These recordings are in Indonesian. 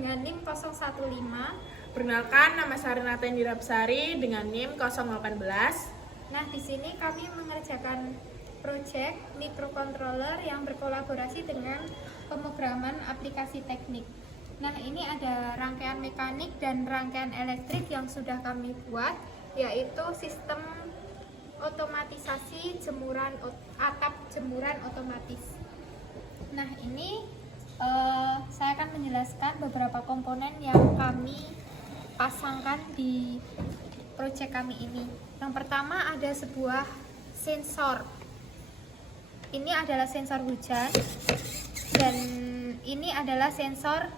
dengan NIM 015. Perkenalkan, nama saya Renata Indira Besari dengan NIM 018. Nah, di sini kami mengerjakan proyek microcontroller yang berkolaborasi dengan pemrograman aplikasi teknik. Nah, ini ada rangkaian mekanik dan rangkaian elektrik yang sudah kami buat, yaitu sistem otomatisasi atap jemuran otomatis. Nah, ini saya akan menjelaskan beberapa komponen yang kami pasangkan di proyek kami ini. Yang pertama ada sebuah sensor. Ini adalah sensor hujan dan ini adalah sensor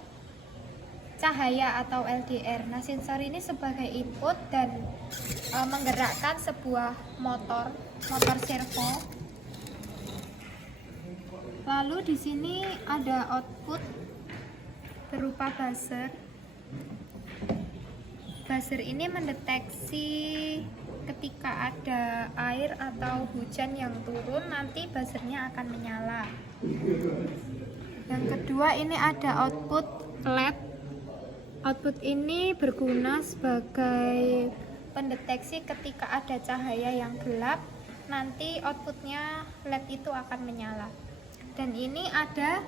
cahaya atau LDR. Nah, sensor ini sebagai input dan menggerakkan sebuah motor servo. Lalu di sini ada output berupa buzzer. Buzzer ini mendeteksi ketika ada air atau hujan yang turun, nanti buzzernya akan menyala. Yang kedua, ini ada output LED. Output ini berguna sebagai pendeteksi ketika ada cahaya yang gelap, nanti outputnya LED itu akan menyala. Dan ini ada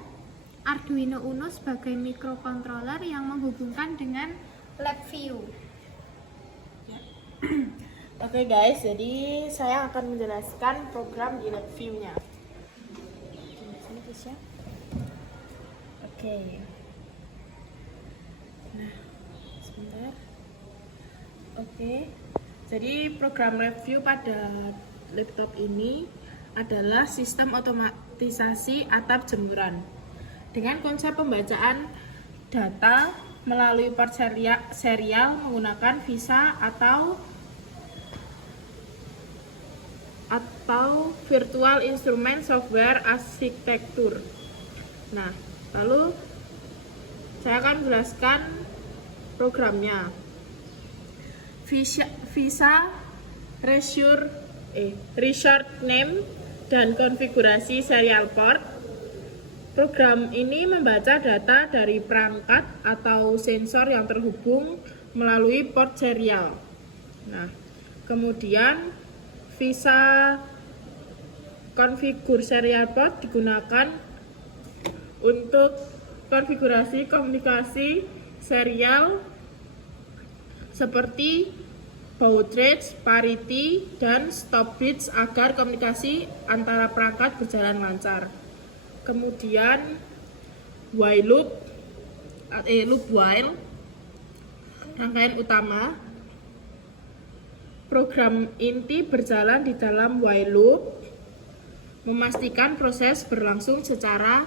Arduino Uno sebagai microcontroller yang menghubungkan dengan LabVIEW. Oke guys, jadi saya akan menjelaskan program di LabVIEW-nya. Oke. Nah, sebentar. Oke. Jadi program LabVIEW pada laptop ini adalah sistem otomatisasi atap jemuran dengan konsep pembacaan data melalui port serial menggunakan VISA atau Virtual Instrument Software Architecture. Nah, lalu saya akan menjelaskan programnya. VISA Resource Name dan konfigurasi serial port. Program ini membaca data dari perangkat atau sensor yang terhubung melalui port serial. Nah, kemudian VISA konfigur serial port digunakan untuk konfigurasi komunikasi serial seperti baud rate, parity, dan stop bits agar komunikasi antara perangkat berjalan lancar. Kemudian loop while, rangkaian utama. Program inti berjalan di dalam while loop, memastikan proses berlangsung secara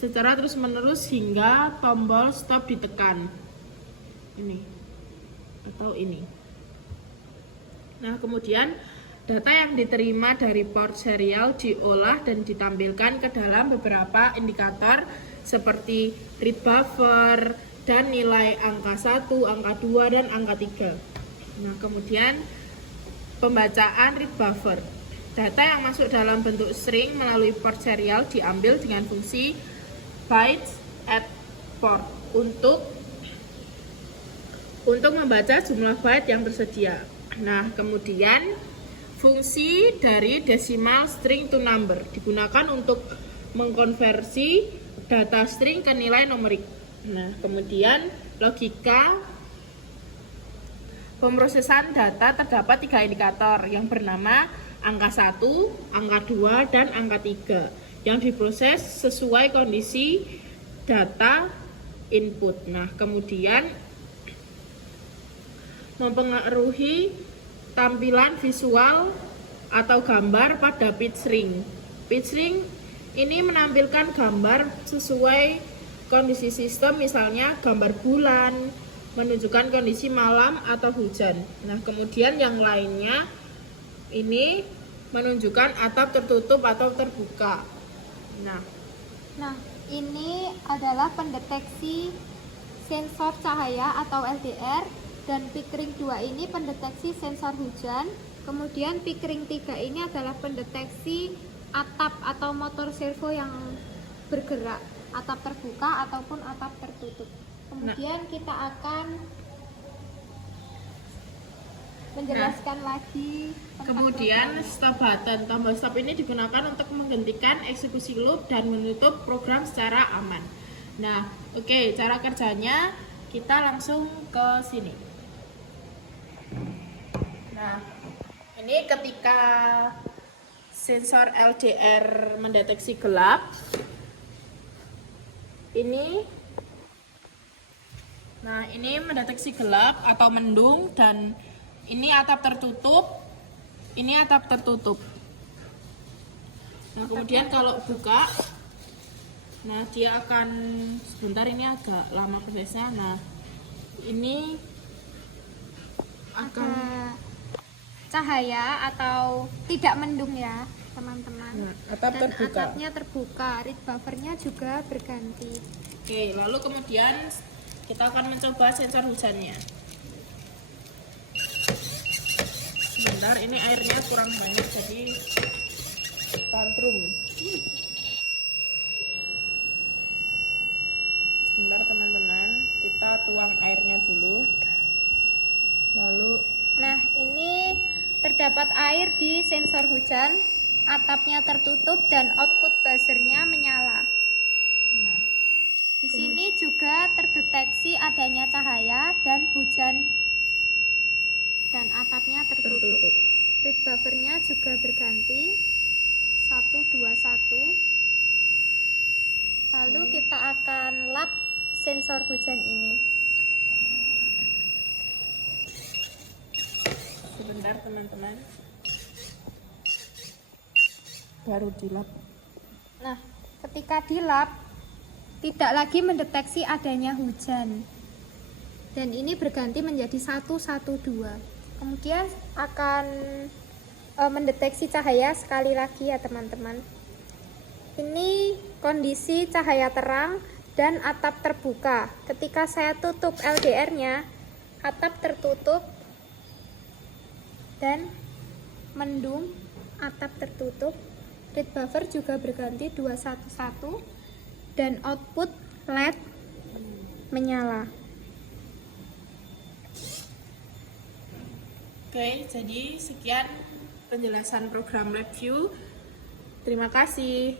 terus-menerus hingga tombol stop ditekan. Ini atau ini. Nah, kemudian data yang diterima dari port serial diolah dan ditampilkan ke dalam beberapa indikator seperti read buffer dan nilai angka 1, angka 2, dan angka 3. Nah, kemudian pembacaan read buffer. Data yang masuk dalam bentuk string melalui port serial diambil dengan fungsi bytes at port untuk membaca jumlah byte yang tersedia. Nah, kemudian fungsi dari decimal string to number digunakan untuk mengkonversi data string ke nilai numerik. Nah, kemudian logika pemrosesan data terdapat 3 indikator yang bernama angka 1, angka 2, dan angka 3 yang diproses sesuai kondisi data input. Nah, kemudian mempengaruhi tampilan visual atau gambar pada bit string. Bit string ini menampilkan gambar sesuai kondisi sistem, misalnya gambar bulan, menunjukkan kondisi malam atau hujan. Nah, kemudian yang lainnya ini menunjukkan atap tertutup atau terbuka. Nah, ini adalah pendeteksi sensor cahaya atau LDR, dan Pickering 2 ini pendeteksi sensor hujan. Kemudian Pickering 3 ini adalah pendeteksi atap atau motor servo yang bergerak. atap terbuka ataupun atap tertutup. Kemudian kita akan menjelaskan lagi tentang Kemudian programnya. stop button. Tombol stop ini digunakan untuk menghentikan eksekusi loop dan menutup program secara aman. Nah, oke, cara kerjanya kita langsung ke sini. Nah, ini ketika sensor LDR mendeteksi gelap, ini mendeteksi gelap atau mendung, dan ini atap tertutup, ini atap tertutup. Nah, kemudian kalau buka, nah dia akan, sebentar, ini agak lama prosesnya. Nah, ini akan Cahaya atau tidak mendung ya teman-teman. Nah, atap Dan terbuka. atapnya terbuka, read buffernya juga berganti. Oke, lalu kemudian kita akan mencoba sensor hujannya. Sebentar, ini airnya kurang banyak jadi tantrum. Sebentar teman-teman, kita tuang airnya dulu. Lalu Nah, ini terdapat air di sensor hujan, atapnya tertutup dan output buzzernya menyala. nah, Di sini juga terdeteksi adanya cahaya dan hujan dan atapnya tertutup. tertutup. Read buffernya juga berganti 121. Lalu kita akan lap sensor hujan ini. Sebentar teman-teman, baru dilap. Nah, ketika dilap tidak lagi mendeteksi adanya hujan. Dan ini berganti menjadi 112. Kemudian akan mendeteksi cahaya sekali lagi ya teman-teman. Ini kondisi cahaya terang dan atap terbuka. Ketika saya tutup LDR-nya, atap tertutup dan mendung, atap tertutup. Read buffer juga berganti 211 dan output LED menyala. Oke, jadi sekian penjelasan program review. Terima kasih.